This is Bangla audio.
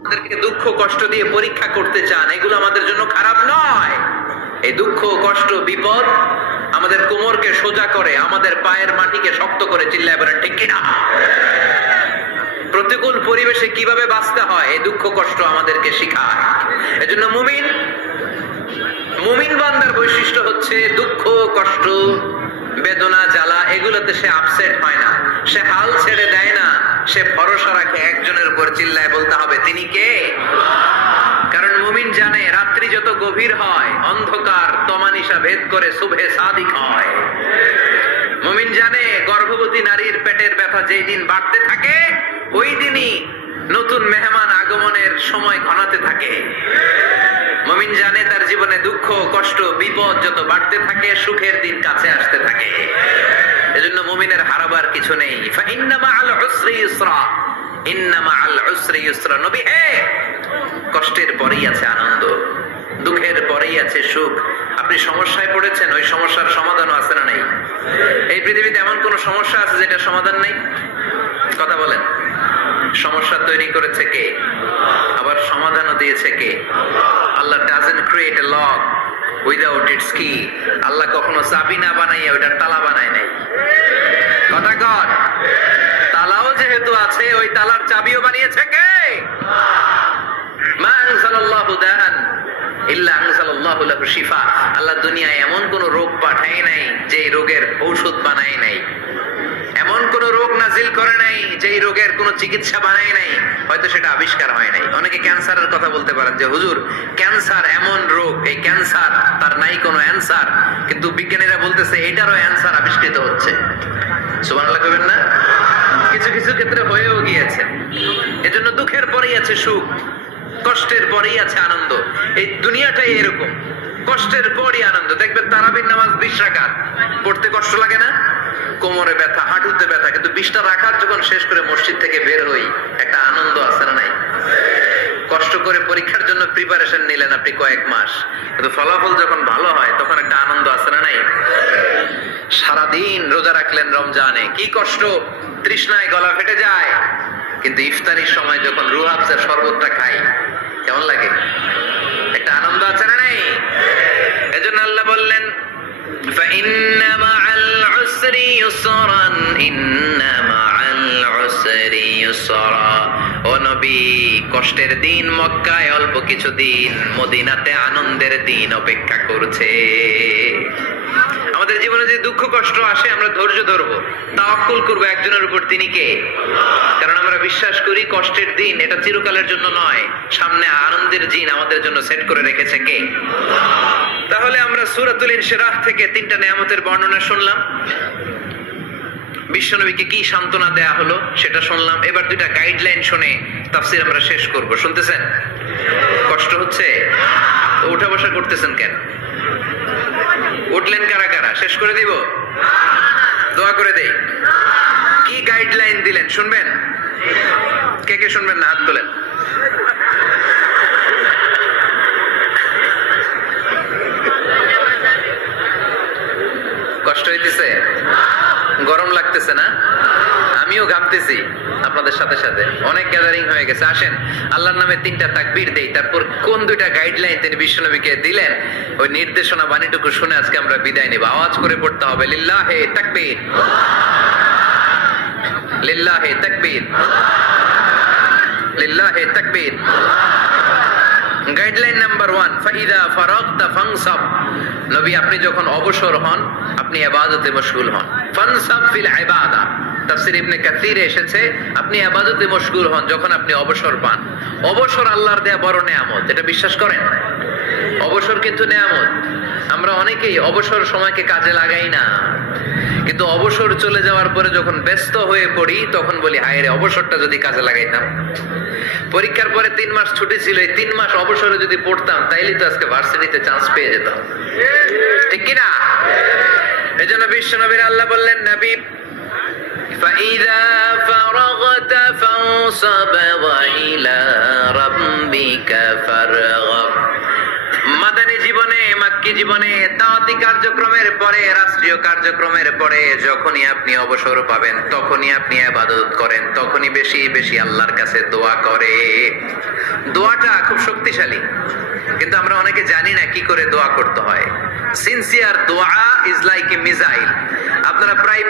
আমাদেরকে দুঃখ কষ্ট দিয়ে পরীক্ষা করতে চান, এগুলো আমাদের জন্য খারাপ নয়। এই দুঃখ কষ্ট, বিপদ আমাদের কোমরকে সোজা করে, আমাদের পায়ের মাটিকে শক্ত করে চিল্লায় বলেন, ঠিক কিনা? প্রতিকূল পরিবেশে কীভাবে বাঁচতে হয়, এই দুঃখ কষ্ট আমাদেরকে শিখায়। এজন্য মুমিন মুমিন বান্দার বৈশিষ্ট্য হচ্ছে দুঃখ কষ্ট, বেদনা, জ্বালা, এগুলোতে সে আপসেট হয় না। সে হাল ছেড়ে দেয় না, সে ভরসা রাখে একজনের উপর চিল্লায় বলতে হবে, তিনি কে? কারণ মুমিন জানে, রাত্রি যত গভীর হয়, অন্ধকার তমানিসা ভেদ করে শুভে সাদিক হয়। মুমিন জানে, গর্ভবতী নারীর পেটের ব্যথা যেই দিন বাড়তে থাকে, ওই দিনই নতুন মেহমান আগমনের সময় ঘনাতে থাকে। মুমিন জানে, তার জীবনে দুঃখ, কষ্ট, বিপদ যত বাড়তে থাকে, সুখের দিন কাছে আসতে থাকে। এজন্য মুমিনের হারাবার কিছু নেই। ফাইন্নামা আল উসরি ইউসরা কষ্টের পরেই আছে আনন্দ, দুঃখের পরেই আছে সুখ। আপনি সমস্যায় পড়েছেন, ওই সমস্যার সমাধানও আছে না নাই? এই পৃথিবীতে এমন কোন সমস্যা আছে যেটা সমাধান নেই? কথা বলেন। সমস্যা তৈরি করেছে কে? আবার সমাধানও দিয়েছে কে? Allah create a lock without its key Allah কখনো চাবি না বানাইয়া ওইটার তালা বানায় নাই। কথা কর তালাও আছে, ওই তালার চাবিও বানিয়েছে কে? নাই কোন আবিষ্কার হয় নাই। অনেকে ক্যান্সারের কথা বলতে পারেন যে, হুজুর, ক্যান্সার এমন রোগ, এই ক্যান্সার তার নাই কোনো অ্যান্সার। কিন্তু বিজ্ঞানীরা বলতেছে, এটারও অ্যান্সার আবিষ্কৃত হচ্ছে। কইবেন না? কিছু ক্ষেত্রে হয়েও গিয়েছে। এজন্য দুঃখের পরেই আছে সুখ, কষ্টের পরেই আছে আনন্দ। এই দুনিয়াটাই এরকম। কষ্টের পরই আনন্দ। দেখবেন তারাবির নামাজ বিশ রাখাত পড়তে কষ্ট লাগে না? কোমরে ব্যথা, হাঁটুতে ব্যথা। কিন্তু বিশটা রাখার যখন শেষ করে মসজিদ থেকে বের হই, একটা আনন্দ আছে করে পরীক্ষার জন্য প্রিপারেশন নিলেন আপনি কয়েক মাস কিন্তু ফলাফল যখন ভালো হয় তখন একটা আনন্দ আছে না নাই সারাদিন রোজা রাখলেন রমজানে কি কষ্ট তৃষ্ণায় গলা ফেটে যায় কিন্তু ইফতারির সময় যখন রুহাবজার শরবতটা খাই কেমন লাগে একটা আনন্দ আছে না নাই এজন্য আল্লাহ বললেন فإن مع العسر يسرا إن مع العسر يسرا ও নবী কষ্টের দিন মক্কায়, অল্প কিছু দিন মদিনাতে আনন্দের দিন অপেক্ষা করছে। আমাদের জীবনে যে দুঃখ কষ্ট আসে, আমরা ধৈর্য ধরবো। তা তাওয়াক্কুল করব একজনের উপর, তিনি কে? কারণ আমরা বিশ্বাস করি কষ্টের দিন এটা চিরকালের জন্য নয়। সামনে আনন্দের দিন আমাদের জন্য সেট করে রেখেছে কে? তাহলে আমরা সুরাতুল ইনশিরাহ থেকে তিনটা নিয়ামতের বর্ণনা শুনলাম। বিশ্বনবীকে কি সান্ত্বনা দেয়া হলো সেটা শুনলাম। এবার দুইটা গাইডলাইন শুনে তাফসির আমরা শেষ করব। শুনতেছেন? কষ্ট হচ্ছে? উঠা বসা করতেছেন কেন? উঠলেন কারা কারা? শেষ করে দিব? দোয়া করে দেই। কি গাইডলাইন দিলেন? শুনবেন? কে কে শুনবেন না? হাত তোলেন। কষ্ট হইতেছে? গরম লাগতেছে না? আমিও ঘামতেছি আপনাদের সাথে সাথে। অনেক গ্যাদারিং হয়ে গেছে। আসেন, আল্লাহর নামে তিনটা তাকবীর দেই। তারপর কোন দুইটা গাইডলাইন তিনি বিশ্বনবীকে দিলেন, ওই নির্দেশনা বাণীটুকু শুনে আজকে আমরা বিদায় নিব। আওয়াজ করে পড়তে হবে, লিল্লাহে তাকবীর। লিল্লাহে তাকবীর। লিল্লাহে তাকবীর। গাইডলাইন নাম্বার ওয়ান, ফাইদা ফারাগতা ফাংসাব নবী, আপনি যখন অবসর হন, আপনি ইবাদতে মশগুল হন। ফানসাব ফিল ইবাদা। তাফসীর ইবনে কাসিরে এসেছে, আপনি ইবাদতে মশগুল হন যখন আপনি অবসর পান। অবসর আল্লাহর দেয়া বড় নেয়ামত, এটা বিশ্বাস করেন? অবসর কিন্তু নেয়ামত। আমরা অনেকেই অবসর সময়কে কাজে লাগাই না। কিন্তু অবসর চলে যাওয়ার পরে যখন ব্যস্ত হয়ে পড়ি, তখন বলি হায় অবসরটা যদি কাজে লাগাইতাম। পরীক্ষার পরে তিন মাস ছুটি ছিল, এই তিন মাস অবসরে যদি পড়তাম তাইলে তো আজকে ভার্সিটিতে চান্স পেয়ে যেতাম। ঠিক কিনা? এই জন্য বিশ্ব নবীর আল্লাহ বললেন, নবী فإذا فرغت فانصب وإلى ربك فارغب মাদানী জীবনে মাক্কি জীবনে দাওয়াতি কার্যক্রমের পরে রাষ্ট্রীয় কার্যক্রমের পরে যখনই আপনি অবসর পাবেন তখনই আপনি আবাদত করেন তখনই বেশি বেশি আল্লাহর কাছে দোয়া করে দোয়াটা খুব শক্তিশালী কিন্তু আমরা অনেকে জানি না কি করে দোয়া করতে হয় সিনসিয়ার দোয়া ইজ লাইক এ মিসাইল আপনারা প্রায়